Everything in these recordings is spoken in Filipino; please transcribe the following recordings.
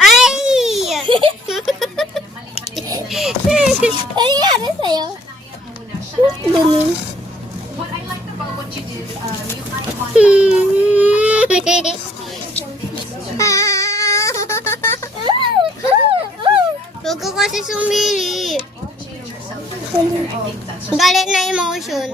Ay! Ano nangyari sa'yo? Ganun. Huwag ko kasi sumili. Galit na emotion.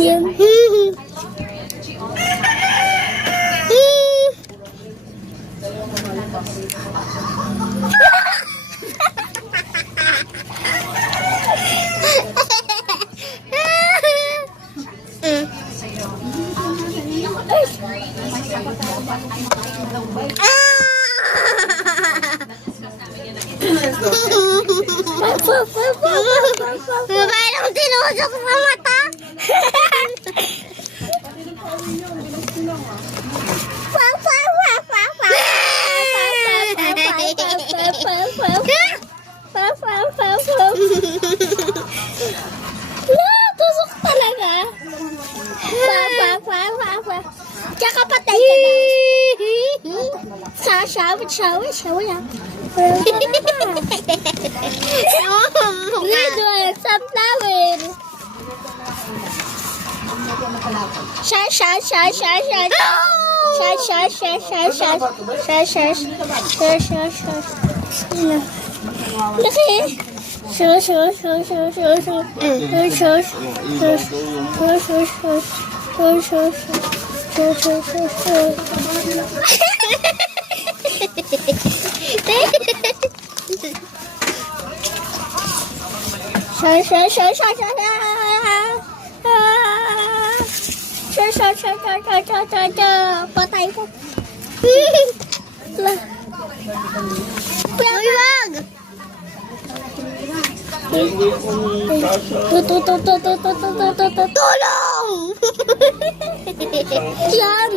Yan. Parang tinusok sa mata. Tusok talaga. Tsaka patay ka na. Sawa lang. Sunflower. Patay ko. Wag! Tulong! Yan!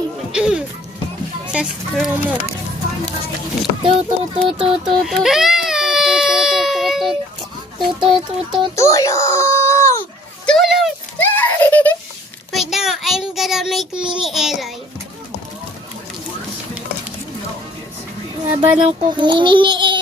Sastro mo. Tulong! Tulong! Wait now, I'm gonna make mini Eli. Haba ng kuko. Mini